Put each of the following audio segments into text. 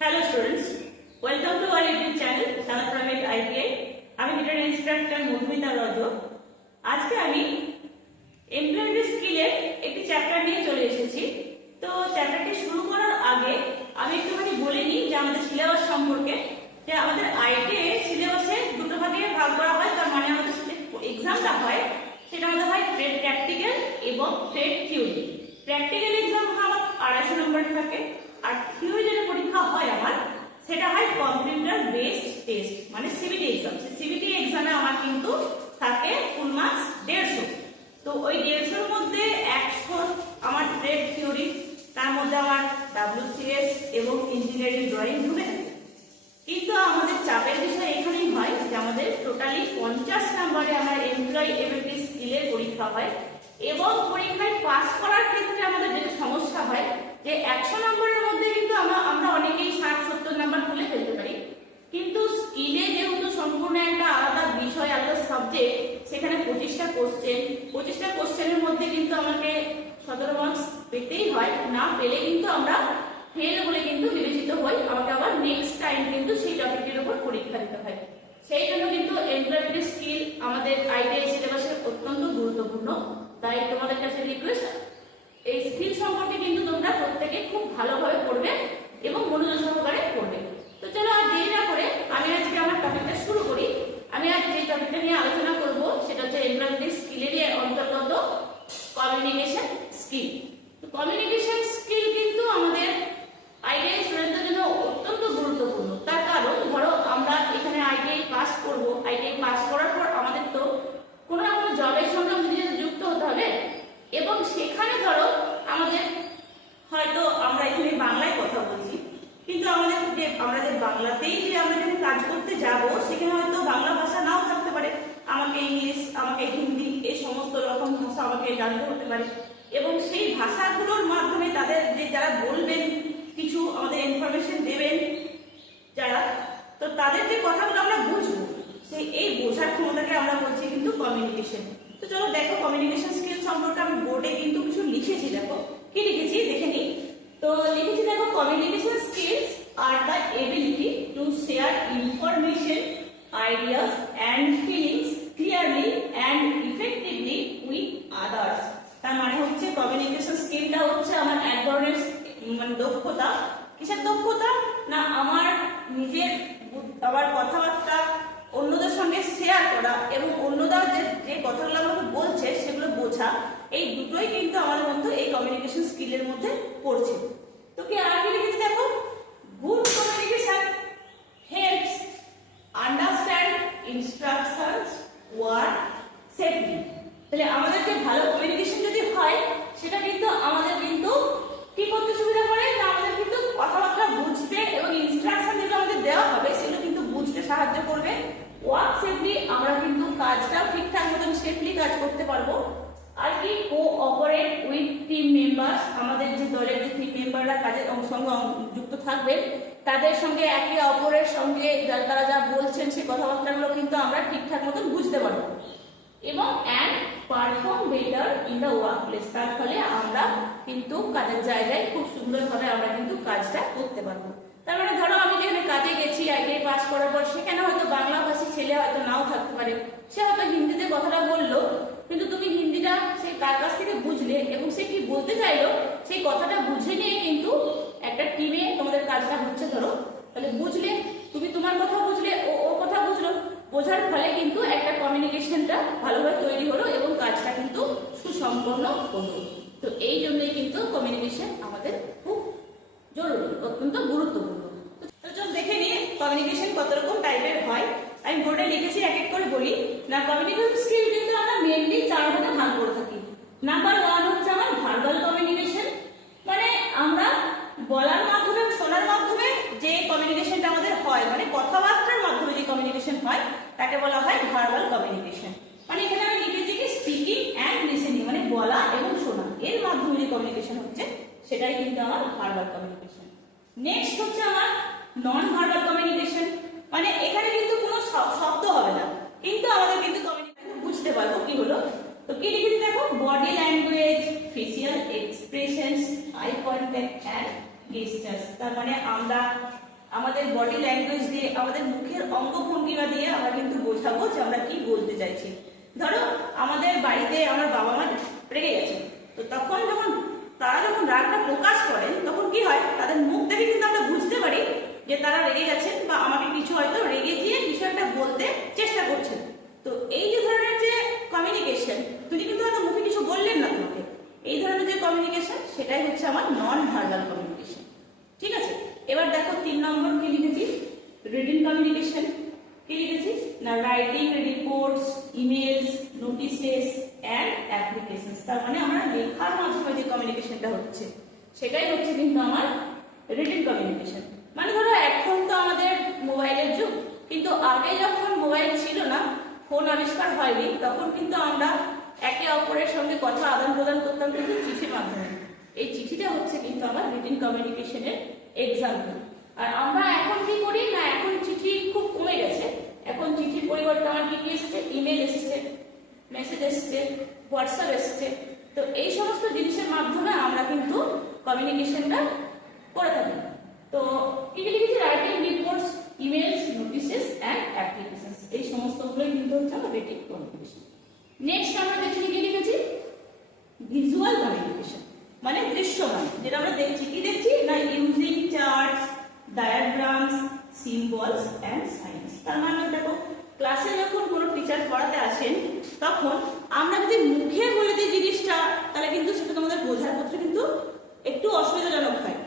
Hello students, welcome to our YouTube channel Sana Private ITI. আমি video instructor Madhumita Rajak. আজকে আমি employment স্কিলের একটি চ্যাপ্টার নিয়ে চলে এসেছি। তো চ্যাপ্টারটি শুরু করার আগে আমি একটুখানি বলে নিই যে আমাদের সিলেবাস সম্পর্কে। যে আমাদের আইটিআই সিলেবাসে দুটো ভাগে ভাগ করা হয়, তার মানে আমাদের সাথে এক্সামটা হয় সেটা আমাদের হয় ট্রেড প্র্যাকটিক্যাল এবং ট্রেড থিওরি। প্র্যাকটিক্যাল এক্সাম আমার 250 নম্বরের থাকে, আর থিওরি যেটা পরীক্ষা হয় আমার সেটা হয় কম্পিউটার বেসড টেস্ট, মানে সিবিটি এক্সাম। সিবিটি এক্সামে আমার কিন্তু থাকে ফুল মার্কস 150। তো ওই 150-এর মধ্যে 100 আমার ট্রেড থিওরি, তার মধ্যে আমার WCS এবং ইঞ্জিনিয়ারিং ড্রয়িং ঢুকে থাকে। কিন্তু আমাদের চাপের বিষয় এখানেই হয় যে আমাদের টোটালি 50 নম্বরে আমার এমপ্লয়মেন্ট স্কিলের পরীক্ষা হয়, এবং পরীক্ষায় পাস করার ক্ষেত্রে আমাদের যেটা সমস্যা হয় যে 100 নম্বরের মধ্যে কিন্তু আমরা অনেকেই 60-70 নাম্বার তুলে ফেলতে পারি, কিন্তু স্কিলে যেহেতু সম্পূর্ণ একটা আলাদা বিষয়, আলাদা সাবজেক্ট, সেখানে 25টা কোশ্চেনের মধ্যে কিন্তু আমাকে 17 মার্কস পেতেই হয়। না পেলে কিন্তু আমরা ফেল বলে কিন্তু বিবেচিত হই, আমাকে আবার নেক্সট টাইম কিন্তু সেই টপিকের উপর পরীক্ষা দিতে হয়। সেই জন্য কিন্তু এমপ্লয়মেন্ট স্কিল আমাদের আইটিআই সিলেবাসে অত্যন্ত গুরুত্বপূর্ণ। তাই তোমাদের কাছে রিকোয়েস্ট, এই স্কিল সম্পর্কে কিন্তু তোমরা প্রত্যেকে খুব ভালোভাবে পড়বে এবং মনোযোগ সহকারে পড়বে। তো চলো আর দেরি না করে আমি আজকে আমার টপিকটা শুরু করি। আমি আজ যে টপিকটা নিয়ে আলোচনা করব সেটা হচ্ছে এমপ্লয়মেন্ট স্কিলেরই অন্তর্গত কমিউনিকেশন স্কিল। তো কমিউনিকেশন স্কিল কিন্তু আমাদের আইটিআই স্টুডেন্টদের জন্য অত্যন্ত গুরুত্বপূর্ণ। তার কারণ ধরো আমরা এখানে আইটিআই পাস করব, আইটিআই পাস করার পর আমাদের তো কোনো না কোনো জবের সঙ্গে আমাদের যুক্ত হতে হবে, এবং সেখানে ধরো আমাদের হয়তো আমরা এখানে বাংলায় কথা বলছি, কিন্তু আমরা যে বাংলাতেই যে আমরা এখানে কাজ করতে যাব সেখানে হয়তো বাংলা ভাষা নাও থাকতে পারে, আমাকে ইংলিশ, আমাকে হিন্দি, এই সমস্ত রকম ভাষা আমাকে জানতে হতে পারে, এবং সেই ভাষাগুলোর মাধ্যমে তাদের যে যারা বলবেন, কিছু আমাদের ইনফরমেশন দেবেন যারা, তো তাদের যে কথাগুলো আমরা বুঝবো, সেই এই বোঝার ক্ষমতাকে আমরা বলছি কিন্তু কমিউনিকেশন। তো চলো দেখো কমিউনিকেশন স্কিল সম্পর্কে আমি বোর্ডে কিন্তু কিছু লিখেছি, দেখো কি লিখেছি দেখে নিই। তো লিখেছি দেখো, communication skills are the ability to share information, ideas and feelings clearly and effectively with others. তার মানে হচ্ছে কমিউনিকেশন স্কিলটা হচ্ছে আমার এক ধরনের মানে দক্ষতা। কিসের দক্ষতা? না আমার নিজের আবার কথাবার্তা অন্যদের সঙ্গে শেয়ার করা, এবং অন্যরা যে কথাগুলো আমাকে বলছে সেগুলো বোঝা, এই দুটোই কিন্তু আমার মধ্যে এই কমিউনিকেশন স্কিলের মধ্যে পড়ছে। তো কি আর কি লিখেছি দেখো, good communication helps understand instructions work safely. তাহলে আমাদের যে ভালো কমিউনিকেশন যদি হয় সেটা কিন্তু আমাদের কিন্তু কি করতে সুবিধা করে, না আমাদের কিন্তু কথাবার্তা বুঝতে এবং ইনস্ট্রাকশন যেগুলো আমাদের দেওয়া হবে সেগুলো কিন্তু বুঝতে সাহায্য করবে। ওয়ার্ক সেফলি, আমরা কিন্তু কাজটাও ঠিকঠাক মতন সেফলি কাজ করতে পারবো। আর কি, কোঅপারেট উইথ টিম মেম্বার্স, আমাদের যে দলের যে টিম মেম্বাররা কাজের সঙ্গে যুক্ত থাকবেন তাদের সঙ্গে একে অপরের সঙ্গে তারা যা বলছেন সেই কথাবার্তাগুলো কিন্তু আমরা ঠিকঠাক মতন বুঝতে পারবো। এবং and perform better in the work place, তার ফলে আমরা কিন্তু কাজের জায়গায় খুব সুন্দরভাবে আমরা কিন্তু কাজটা করতে পারবো। তার মানে ধরো আমি যেখানে কাজে গেছি আইটিআই পাস করার পর, সেখানে হয়তো বাংলা ভাষী ছেলে হয়তো নাও থাকতে পারে, সে হয়তো হিন্দিতে কথাটা বললো, কিন্তু তুমি হিন্দিটা সেই তার কাছ থেকে বুঝলে এবং সে কি বলতে চাইলো সেই কথাটা বুঝে নিয়ে কিন্তু একটা টিমে তোমাদের কাজটা হচ্ছে ধরো, তাহলে বুঝলে তুমি তোমার কথা বুঝলে, ও ওর কথা বুঝলো, বোঝার ফলে কিন্তু একটা কমিউনিকেশনটা ভালোভাবে তৈরি হলো এবং কাজটা কিন্তু সুসম্পন্ন হলো। তো এই জন্যই কিন্তু কমিউনিকেশন আমাদের খুব জরুরি, অত্যন্ত গুরুত্বপূর্ণ। তো চলো দেখে নিয়ে কমিউনিকেশন কত রকম টাইপের হয়। আমি বোর্ডে লিখেছি, এক এক করে বলি না। কমিউনিকেশন স্কিল কিন্তু আমরা মেইনলি 4 ভাগে ভাগ করে থাকি। নাম্বার 1 হচ্ছে আমার ভার্বাল কমিউনিকেশন, মানে আমরা বলার মাধ্যমে, শোনার মাধ্যমে যে কমিউনিকেশনটা আমাদের হয়, মানে কথাবার্তার মাধ্যমে যে কমিউনিকেশন হয় তাকে বলা হয় ভার্বাল কমিউনিকেশন। মানে এখানে আমি লিখেছি কি স্পিকিং অ্যান্ড লিসেনিং, মানে বলা এবং শোনা, এর মাধ্যমে যে কমিউনিকেশন হচ্ছে সেটাই কিন্তু আমার ভার্বাল কমিউনিকেশন। নেক্সট হচ্ছে আমার নন ভার্বাল কমিউনিকেশন, মানে এখানে কিন্তু কোনো শব্দ হবে না, কিন্তু আমাদের কিন্তু কমিউনিকেশন বুঝতে পারবো কি হলো। তো কি লিখেছি দেখো, body language, facial expressions, eye contact and গেস্টার্স। তার মানে আমরা আমাদের বডি ল্যাঙ্গুয়েজ দিয়ে, আমাদের মুখের অঙ্গভঙ্গিমা দিয়ে আমরা কিন্তু বোঝাবো যে আমরা কি বলতে চাইছি। ধরো আমাদের বাড়িতে আমার বাবা মা রেগে গেছে, তো তখন তারা যখন রাগটা প্রকাশ করেন তখন কি হয়, তাদের মুখ দেখে কিন্তু আমরা বুঝতে পারি যে তারা রেগে গেছেন বা আমাকে কিছু হয়তো রেগে গিয়ে কিছু একটা বলতে চেষ্টা করছেন। তো এই যে ধরনের যে কমিউনিকেশন, তুমি কিন্তু হয়তো মুখে কিছু বললেন না তোমাকে, এই ধরনের যে কমিউনিকেশন সেটাই হচ্ছে আমার নন ভার্বাল কমিউনিকেশন। ঠিক আছে, এবার দেখো 3 নম্বর কি লিখেছি, রিটেন কমিউনিকেশন। কি লিখেছি না, writing reports, emails, notices and applications. তার মানে আমরা লেখার মাধ্যমে যে কমিউনিকেশনটা হচ্ছে সেটাই হচ্ছে কিন্তু আমার রিটেন কমিউনিকেশন। মানে ধরো এখন তো আমাদের মোবাইলের যুগ, কিন্তু আগে যখন মোবাইল ছিল না, ফোন আবিষ্কার হয়নি, তখন কিন্তু আমরা একে অপরের সঙ্গে কথা আদান প্রদান করতাম কিন্তু চিঠির মাধ্যমে। এই চিঠিটা হচ্ছে কিন্তু আমার রিটেন কমিউনিকেশনের এক্সাম্পল। আর আমরা এখন কি করি না, এখন চিঠি খুব কমে গেছে। এখন চিঠির পরিবর্তে আমার কি এসছে, ইমেল এসছে, মেসেজ এসছে, হোয়াটসঅ্যাপ এসছে। তো এই সমস্ত জিনিসের মাধ্যমে আমরা কিন্তু কমিউনিকেশনটা করে থাকি। তো কি কি লিখেছি, writing reports, emails, notices and applications, এই সমস্তগুলোই কিন্তু হচ্ছে আমার রিটেন কমিউনিকেশন। নেক্সট আমরা দেখছি কি লিখেছি, ভিজুয়াল কমিউনিকেশন, মানে দৃশ্যমান, যেটা আমরা দেখছি। কি দেখছি না, using charts, diagrams, symbols and science. তার মানে দেখো, ক্লাসে যখন কোনো টিচার পড়াতে আসেন তখন আমরা যদি মুখে বলে দিই জিনিসটা, তাহলে কিন্তু সেটা তোমাদের বোঝার ক্ষেত্রে কিন্তু একটু অসুবিধাজনক হয়।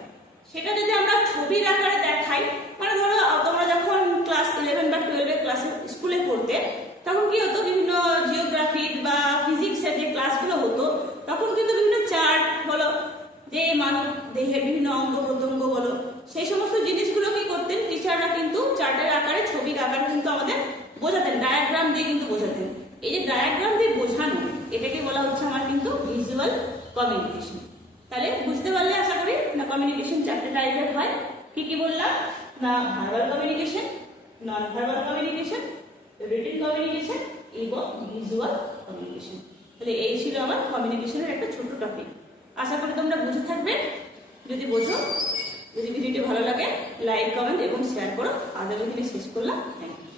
সেটা যদি আমরা ছবির আকারে দেখাই, মানে ধরো তোমরা যখন ক্লাস 11 বা 12 ক্লাসে স্কুলে পড়তে, তখন কি হতো, বিভিন্ন জিওগ্রাফি বা ফিজিক্সের যে ক্লাসগুলো হতো, তখন কিন্তু বিভিন্ন চার্ট বলো, যে মানব দেহের বিভিন্ন অঙ্গ প্রত্যঙ্গ বলো, সেই সমস্ত জিনিসগুলো কি করতেন টিচাররা, কিন্তু চার্টের আকারে, ছবির আকারে কিন্তু আমাদের বোঝাতেন, ডায়াগ্রাম দিয়ে কিন্তু বোঝাতেন। এই যে ডায়াগ্রাম দিয়ে বোঝানো, এটাকে বলা হচ্ছে আমার কিন্তু ভিজুয়াল কমিউনিকেশন। তাহলে বুঝতে পারলে আশা করি না, কমিউনিকেশন 4টে টাইপের হয়। কি কি বললাম না, verbal communication, non verbal communication, written communication এবং ভিজুয়াল কমিউনিকেশন। তাহলে এই ছিল আমার কমিউনিকেশনের একটা ছোট টপিক। আশা করি তোমরা বুঝে থাকবে। যদি বোঝো, যদি ভিডিওটি ভালো লাগে, লাইক, কমেন্ট এবং শেয়ার করো। আজ আমি শেষ করলাম। Thank you.